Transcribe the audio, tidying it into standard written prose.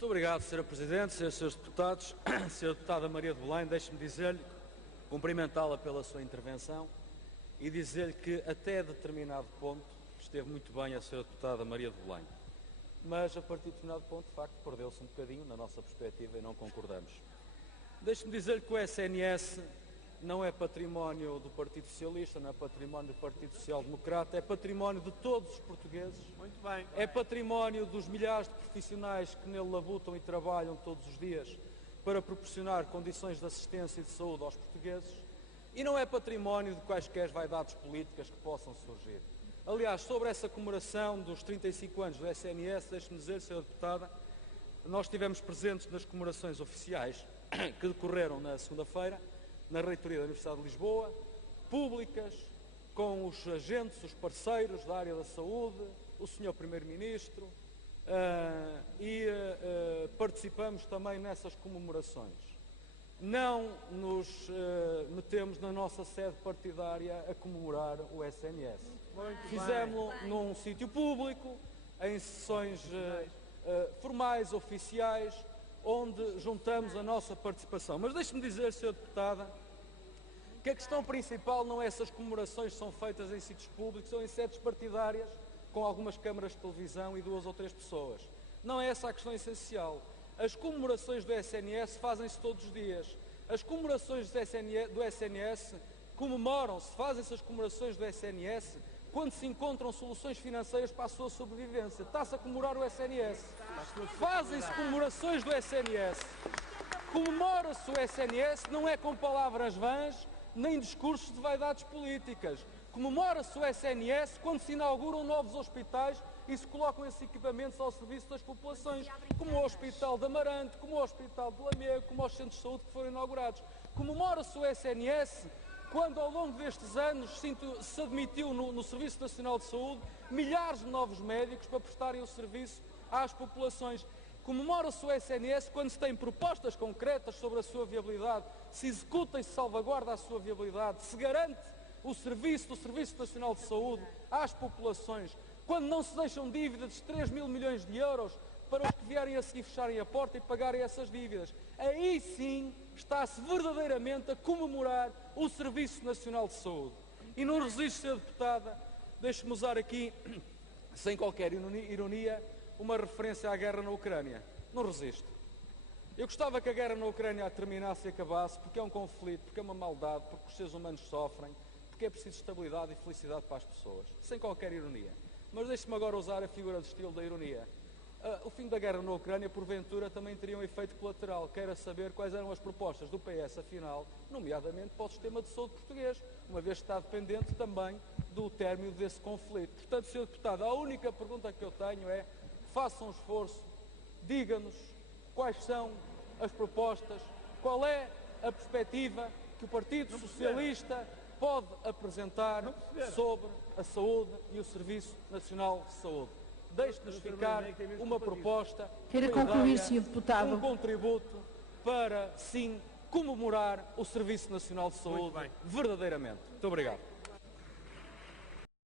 Muito obrigado, Sr. Presidente, Srs. Deputados. Sra. Deputada Maria de Belém, deixe-me dizer-lhe, cumprimentá-la pela sua intervenção e dizer-lhe que até determinado ponto esteve muito bem a Sra. Deputada Maria de Belém. Mas a partir de determinado ponto, de facto, perdeu-se um bocadinho na nossa perspectiva e não concordamos. Deixe-me dizer-lhe que o SNS não é património do Partido Socialista, não é património do Partido Social Democrata, é património de todos os portugueses. Muito bem. É património dos milhares de profissionais que nele labutam e trabalham todos os dias para proporcionar condições de assistência e de saúde aos portugueses. E não é património de quaisquer vaidades políticas que possam surgir. Aliás, sobre essa comemoração dos 35 anos do SNS, deixe-me dizer, Sra. Deputada, nós estivemos presentes nas comemorações oficiais que decorreram na segunda-feira, na reitoria da Universidade de Lisboa, públicas, com os agentes, os parceiros da área da saúde, o Sr. Primeiro-Ministro, e participamos também nessas comemorações. Não nos metemos na nossa sede partidária a comemorar o SNS. Fizemos-lo num sítio público, em sessões formais, oficiais, onde juntamos a nossa participação. Mas deixe-me dizer, Sra. Deputada, que a questão principal não é se as comemorações são feitas em sítios públicos ou em sedes partidárias, com algumas câmaras de televisão e 2 ou 3 pessoas. Não é essa a questão essencial. As comemorações do SNS fazem-se todos os dias. As comemorações do SNS comemoram-se, fazem-se as comemorações do SNS quando se encontram soluções financeiras para a sua sobrevivência. Está-se a comemorar o SNS. Fazem-se comemorações do SNS. Comemora-se o SNS não é com palavras vãs, nem discursos de vaidades políticas. Comemora-se o SNS quando se inauguram novos hospitais e se colocam esses equipamentos ao serviço das populações, como o Hospital de Amarante, como o Hospital de Lamego, como os centros de saúde que foram inaugurados. Comemora-se o SNS quando, ao longo destes anos, se admitiu no Serviço Nacional de Saúde milhares de novos médicos para prestarem o serviço às populações. Comemora-se o SNS quando se tem propostas concretas sobre a sua viabilidade, se executa e se salvaguarda a sua viabilidade, se garante o serviço do Serviço Nacional de Saúde às populações, quando não se deixam dívidas de 3 mil milhões de euros para os que vierem a seguir fecharem a porta e pagarem essas dívidas. Aí sim está-se verdadeiramente a comemorar o Serviço Nacional de Saúde. E não resisto, Sra. Deputada, deixe-me usar aqui, sem qualquer ironia, uma referência à guerra na Ucrânia. Não resisto. Eu gostava que a guerra na Ucrânia terminasse e acabasse, porque é um conflito, porque é uma maldade, porque os seres humanos sofrem, porque é preciso estabilidade e felicidade para as pessoas. Sem qualquer ironia. Mas deixe-me agora usar a figura de estilo da ironia. O fim da guerra na Ucrânia, porventura, também teria um efeito colateral. Quero saber quais eram as propostas do PS, afinal, nomeadamente para o sistema de saúde português, uma vez que está dependente também do término desse conflito. Portanto, Sr. Deputado, a única pergunta que eu tenho é: faça um esforço, diga-nos quais são as propostas, qual é a perspectiva que o Partido Socialista pode apresentar sobre a saúde e o Serviço Nacional de Saúde. Deixe-nos ficar uma proposta, Queira concluir, Sr. Deputado. um contributo para, sim, comemorar o Serviço Nacional de Saúde verdadeiramente. Muito obrigado.